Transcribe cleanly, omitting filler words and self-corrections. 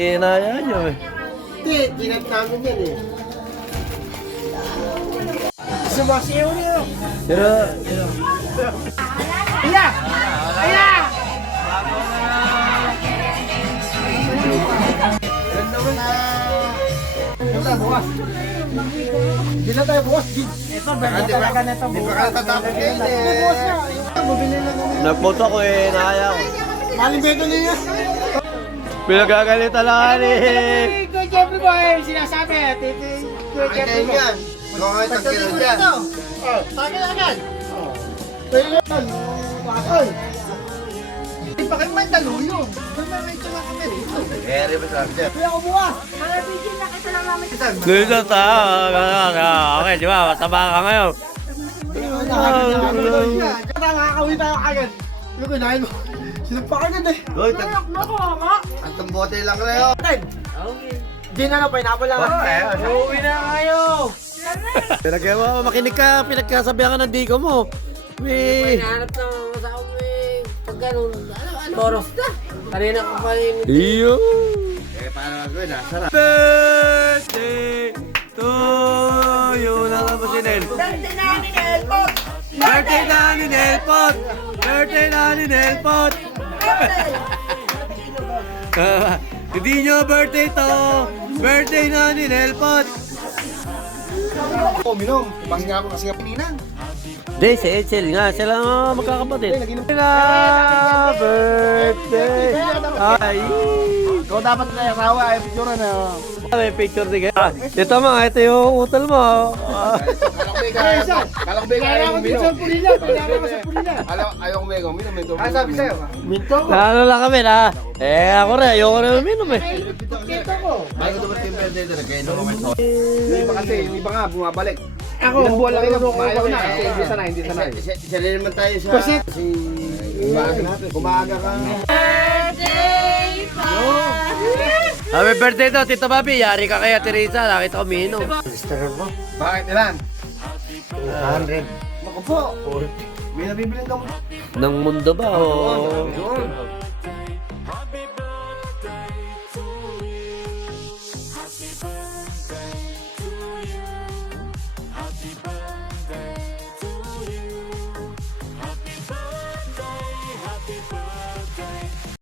Inaya nyo eh. Hindi, ginat namin yan eh. Sumasiyaw niyo. Pero, Iya! Iya! Ganda bukas. Hindi na tayo bukas. Ito, benda talaga na ito bukas. Di ba ka tatapos kayo eh. Bukas na. Mabili lang kami. nagboto ko eh, inaya ko. Maling beto niya. Pinagagalitan lang eh. Kuya Jeffrey boy, sinasabi. Kuya Jeffrey boy. Pagdating mo dito. Sakit agad. Bakal. Hindi pa kayo mandaluyo. May tula kami dito. Ere ba sabi dyan? Kuya ko bukas. Malabigyan na kita lang namin. Dito okay, di ba? Mataba ka ngayon. Nakakawin tayo agad. Yung kinain mo. Sinagpa agad eh. Uy, Naku, nga. ang tambote lang kayo. Di na pineapple lang. Uuwi na kayo. Pinagawa, makinig ka, pinagkasabihan ka ng diko mo. Hinahanap ng asawa mo eh. Pag ganun, ano, toros na. Kanina ko pa yung... Iyo. Eh, paano gagawin ha? Sarap. Birthday to you. Naka ba si Nel? Birthday namin, Elpot! Birthday na ni Nelpot! Birthday na ni Nelpot! Hindi nyo birthday to! Birthday na ni Nelpot! Minom. Pahinga ko kasi kapininang. Hindi, si Echel nga. Sila nga magkakapatid. Na birthday! Ay! Ikaw dapat na asawa ay picture na. May picture din kayo. Ito mga, ito yung utal mo. Kalakbay ka yung minum. Pulila. Pinara ka sa pulila. Ayaw ko may minum. Ano sabi sa'yo? Minto ko. Ano lang kami na. Ako rin. Ayoko rin uminom eh. Kito ko. Bago dumating yung birthday doon, nagkainom kami sa Yung iba kasi, yung iba nga bumabalik. Ako. Ilang buwan lang yun, Ako. maayaw na. Kasi hindi sanay, hindi sanay. Isa rin naman tayo sa... Pasit. Kasi... Kumaga ka. Birthday pa! Happy birthday to, Tito Bobby. Yari ka kaya, Teresa. Nakita ko uminom. Bakit ilan? 200. Naku po. May nabibili daw. Ng mundo ba? O... Yun.